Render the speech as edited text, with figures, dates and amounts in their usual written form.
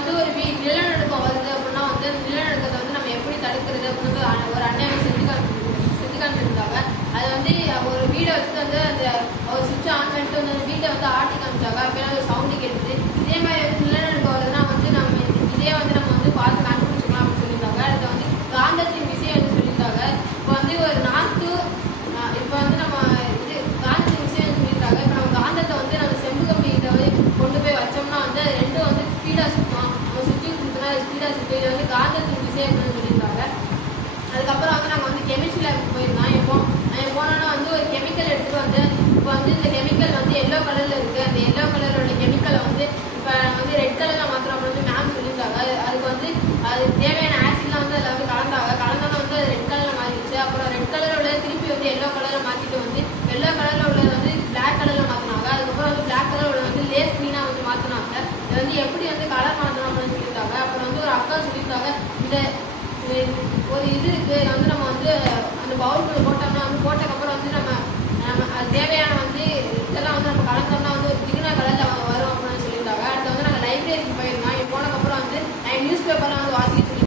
வந்து ஒரு நிலநடுக்கம் வருது அப்படின்னா வந்து நிலநடுக்கத்தை வந்து நம்ம எப்படி தடுக்கிறது அப்படின்னு ஒரு அண்ணன் செஞ்சு காமிச்சிருந்தாங்க. அது வந்து ஒரு வீடை வச்சுட்டு வந்து அந்த ஒரு சுவிட்ச் ஆன் பண்ணிட்டு வந்து அந்த வீட்டை வந்து ஆட்டி காமிச்சாங்க. அப்படின்னா ஒரு சவுண்டு கேட்டுது. இதே மாதிரி வந்து நிலநடுக்கம் வருதுன்னா வந்து நம்ம இதே வந்து நம்ம வந்து பார்த்து கண்டுபிடிச்சிக்கலாம் அப்படின்னு சொல்லியிருந்தாங்க. அடுத்து வந்து காந்தத்தின் விஷயம் வந்து சொல்லியிருந்தாங்க. இப்போ வந்து ஒரு இப்போ வந்து நம்ம இது காந்தத்தின் விஷயம் சொல்லியிருக்காங்க. இப்போ நம்ம காந்தத்தை வந்து நம்ம செம்பு கம்பிகிட்ட வந்து கொண்டு போய் வச்சோம்னா வந்து அது ரெண்டும் வந்து ஸ்பீடாக சுற்றும். நம்ம சுற்றி சுற்றினா அது ஸ்பீடாக சுற்றும். இது வந்து காந்தத்தின் விஷயம் சொல்லியிருக்காங்க. அதுக்கப்புறம் வந்து நம்ம வந்து கெமிஸ்ட்ரி லேப் போயிருந்தோம். இப்போ போனோன்னா வந்து ஒரு கெமிக்கல் எடுத்துகிட்டு வந்து இப்போ வந்து இந்த கெமிக்கல் வந்து எல்லோ கலரில் இருக்குது. அந்த எல்லோ கலரோட கெமிக்கலை வந்து இப்போ வந்து ரெட் கலரில் மாத்திரம் அப்படின்னு வந்து மேம் சொல்லியிருந்தாங்க. அதுக்கு வந்து அது தேவையான ஆசிட்லாம் வந்து அதில் வந்து கலந்தோன்னா வந்து அது ரெட் கலரில் மாறிடுச்சு. அப்புறம் ரெட் கலரோட திருப்பி வந்து எல்லோ கலரில் மாற்றிட்டு வந்து எல்லோ கலரில் உள்ளது வந்து பிளாக் கலரில் மாற்றினாங்க. அதுக்கப்புறம் வந்து பிளாக் கலர் உள்ளது வந்து லேஸ் க்ரீனாக வந்து மாற்றினாங்க. இது வந்து எப்படி வந்து கலர் மாற்றணும் அப்படின்னு சொல்லியிருக்காங்க. அப்புறம் வந்து ஒரு அக்கா சொல்லியிருக்காங்க, இந்த ஒரு இது இருக்குது வந்து நம்ம வந்து அந்த பவுல்